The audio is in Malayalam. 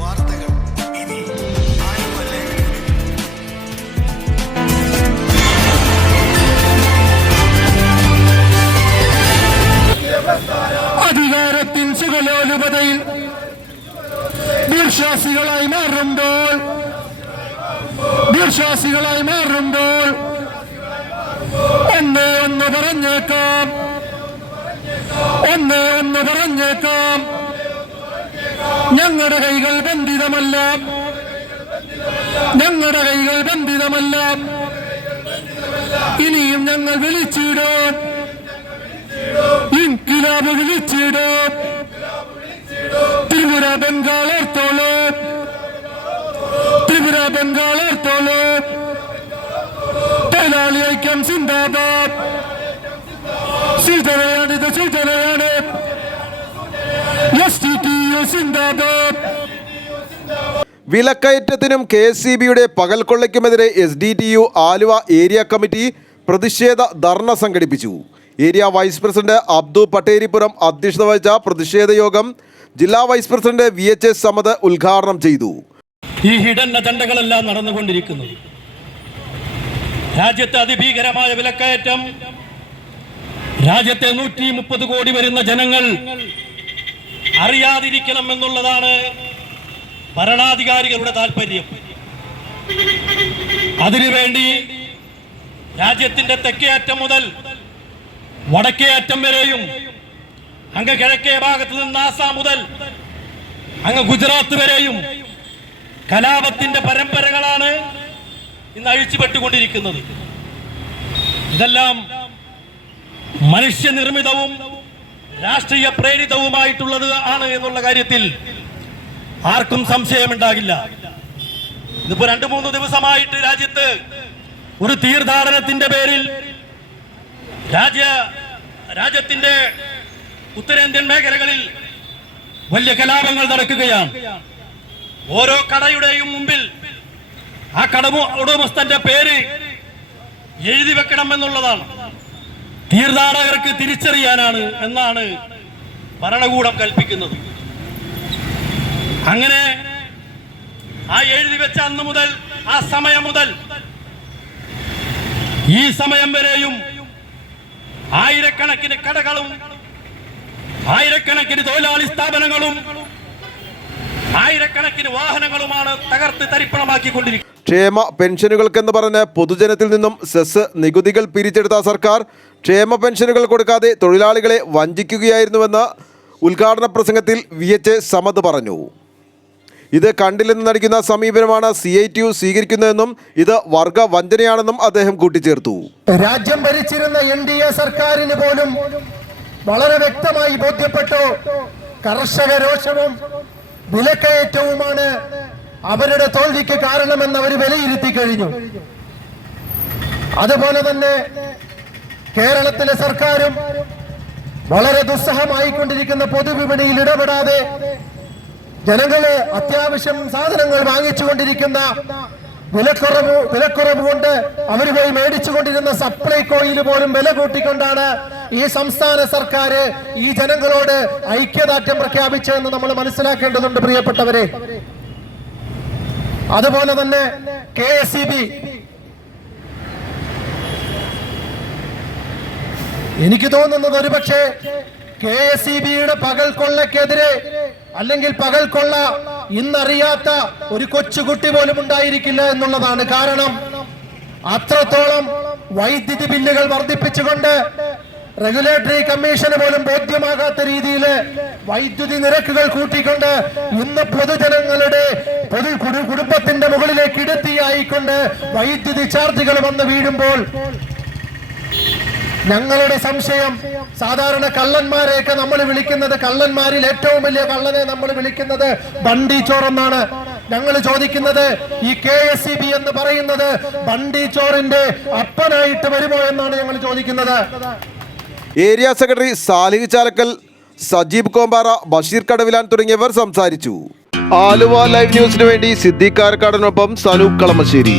വാർത്തകൾ ഇനി അധികാരത്തിൻ സുഖലോലുപതയിൽ ദീർഘാസികളായി മാറുമ്പോൾ ഒന്ന് പറഞ്ഞേക്കാം ഞങ്ങളുടെ കൈകൾ ബന്ധിതമല്ല ഇനിയും ഞങ്ങൾ വിളിച്ചിടും ഇൻക്വിലാബ് വിളിച്ചിടും ത്രിപുര ബംഗാൾ ഓർത്തോളൂ തൊഴിലാളി ഐക്യം സിന്ദാബാദ് സൂചനയാണ് STTU സിന്ദാബാദ്. വിലക്കയറ്റത്തിനും KSEBയുടെ പകൽക്കൊള്ളയ്ക്കുമെതിരെ SDTU ആലുവ ഏരിയ കമ്മിറ്റി പ്രതിഷേധ ധർണ സംഘടിപ്പിച്ചു. ഏരിയ വൈസ് പ്രസിഡന്റ് അബ്ദു പട്ടേരിപുരം അധ്യക്ഷത വഹിച്ച പ്രതിഷേധ യോഗം ജില്ലാ വൈസ് പ്രസിഡന്റ് VHS സമദ് ഉദ്ഘാടനം ചെയ്തു. ഈ ഹിഡൻ അജണ്ടകളെല്ലാം നടന്നുകൊണ്ടിരിക്കുന്നു. രാജ്യത്തെ അതിഭീകരമായ വിലക്കയറ്റം, രാജ്യത്തെ 130 കോടി വരുന്ന ജനങ്ങൾ അറിയാതിരിക്കണം എന്നുള്ളതാണ് ഭരണാധികാരികളുടെ താല്പര്യം. അതിനുവേണ്ടി രാജ്യത്തിന്റെ തെക്കേ അറ്റം മുതൽ വടക്കേ അറ്റം വരെയും അങ്ങ് കിഴക്കേ ഭാഗത്ത് നിന്ന് ആസാം മുതൽ അങ്ങ് ഗുജറാത്ത് വരെയും കലാപത്തിന്റെ പരമ്പരകളാണ് ഇന്ന് അഴിച്ചുപെട്ടുകൊണ്ടിരിക്കുന്നത്. ഇതെല്ലാം മനുഷ്യനിർമ്മിതവും രാഷ്ട്രീയ പ്രേരിതവുമായിട്ടുള്ളത് ആണ് എന്നുള്ള കാര്യത്തിൽ ആർക്കും സംശയമുണ്ടാകില്ല. ഇതിപ്പോ 2-3 ദിവസമായിട്ട് രാജ്യത്ത് ഒരു തീർത്ഥാടനത്തിന്റെ പേരിൽ രാജ്യത്തിന്റെ ഉത്തരേന്ത്യൻ മേഖലകളിൽ വലിയ കലാപങ്ങൾ നടക്കുകയാണ്. ഓരോ കടയുടെയും മുമ്പിൽ ആ കട ഉടമസ്ഥന്റെ പേര് എഴുതി വെക്കണം എന്നുള്ളതാണ്. തീർത്ഥാടകർക്ക് തിരിച്ചറിയാനാണ് എന്നാണ് ഭരണകൂടം കൽപ്പിക്കുന്നത്. അങ്ങനെ ആ എഴുതി വെച്ച അന്ന് മുതൽ, ആ സമയം മുതൽ ഈ സമയം വരെയും ആയിരക്കണക്കിന് കടകളും ആയിരക്കണക്കിന് തൊഴിലാളി സ്ഥാപനങ്ങളും ആയിരക്കണക്കിന് വാഹനങ്ങളുമാണ് തകർത്ത് തരിപ്പണമാക്കിക്കൊണ്ടിരിക്കുന്നത്. ക്ഷേമ പെൻഷനുകൾക്കെന്ന് പറഞ്ഞ് പൊതുജനത്തിൽ നിന്നും സെസ് നികുതികൾ പിരിച്ചെടുത്ത സർക്കാർ ക്ഷേമ പെൻഷനുകൾ കൊടുക്കാതെ തൊഴിലാളികളെ വഞ്ചിക്കുകയായിരുന്നുവെന്ന് ഉദ്ഘാടന പ്രസംഗത്തിൽ VHS സമദ് പറഞ്ഞു. ഇത് കണ്ടില്ലെന്ന് നടിക്കുന്ന സമീപനമാണ് CITU സ്വീകരിക്കുന്നതെന്നും ഇത് വർഗ വഞ്ചനയാണെന്നും അദ്ദേഹം കൂട്ടിച്ചേർത്തു. രാജ്യം ഭരിച്ചിരുന്ന NDA സർക്കാരിന് പോലും വളരെ വ്യക്തമായി ബോധ്യപ്പെട്ടു, കർഷക രോഷവും വിലക്കയറ്റവുമാണ് അവരുടെ തോൽവിക്ക് കാരണമെന്ന് അവർ വിലയിരുത്തി കഴിഞ്ഞു. അതുപോലെ തന്നെ കേരളത്തിലെ സർക്കാരും വളരെ ദുസ്സഹമായിക്കൊണ്ടിരിക്കുന്ന പൊതുവിപണിയിൽ ഇടപെടാതെ ജനങ്ങള് അത്യാവശ്യം സാധനങ്ങൾ വാങ്ങിച്ചുകൊണ്ടിരിക്കുന്ന വിലക്കുറവ് കൊണ്ട് അവർ പോയി മേടിച്ചുകൊണ്ടിരുന്ന സപ്ലൈകോയിൽ പോലും വില കൂട്ടിക്കൊണ്ടാണ് ഈ സംസ്ഥാന സർക്കാർ ഈ ജനങ്ങളോട് ഐക്യദാർഢ്യം പ്രഖ്യാപിച്ചതെന്ന് നമ്മൾ മനസ്സിലാക്കേണ്ടതുണ്ട് പ്രിയപ്പെട്ടവരെ. അതുപോലെ തന്നെ KSEB, എനിക്ക് തോന്നുന്നത് ഒരുപക്ഷെ KSEBയുടെ പകൽക്കൊള്ളക്കെതിരെ അല്ലെങ്കിൽ പകൽക്കൊള്ള ഇന്നറിയാത്ത ഒരു കൊച്ചുകുട്ടി പോലും ഉണ്ടായിരിക്കില്ല എന്നുള്ളതാണ്. കാരണം അത്രത്തോളം വൈദ്യുതി ബില്ലുകൾ വർദ്ധിപ്പിച്ചുകൊണ്ട് റെഗുലേറ്ററി കമ്മീഷന് പോലും ബോധ്യമാകാത്ത രീതിയിൽ വൈദ്യുതി നിരക്കുകൾ കൂട്ടിക്കൊണ്ട് ഇന്ന് പൊതുജനങ്ങളുടെ കുടുംബത്തിന്റെ മുകളിലേക്ക് ഇടുത്തിയായിക്കൊണ്ട് വൈദ്യുതി ചാർജുകൾ വന്ന് വീഴുമ്പോൾ ഞങ്ങളുടെ സംശയം, സാധാരണ കള്ളന്മാരെയൊക്കെ നമ്മൾ വിളിക്കുന്നത്, കള്ളന്മാരിൽ ഏറ്റവും വലിയ കള്ളനെ നമ്മൾ വിളിക്കുന്നത് ബണ്ടി ചോറെന്നാണ്. ഞങ്ങൾ ചോദിക്കുന്നത്, ഈ KSEB എന്ന് പറയുന്നത് ബണ്ടി ചോറിന്റെ അപ്പനായിട്ട് വരുമോ എന്നാണ് ഞങ്ങൾ ചോദിക്കുന്നത്. ഏരിയ സെക്രട്ടറി സാലിഹ് ചാലക്കൽ, സജീബ് കോമ്പാറ, ബഷീർ കടവിലാൻ തുടങ്ങിയവർ സംസാരിച്ചു. ആലുവ ലൈവ് ന്യൂസിനു വേണ്ടി സിദ്ദീഖ് കാരക്കാടനൊപ്പം സനൂപ് കളമശ്ശേരി.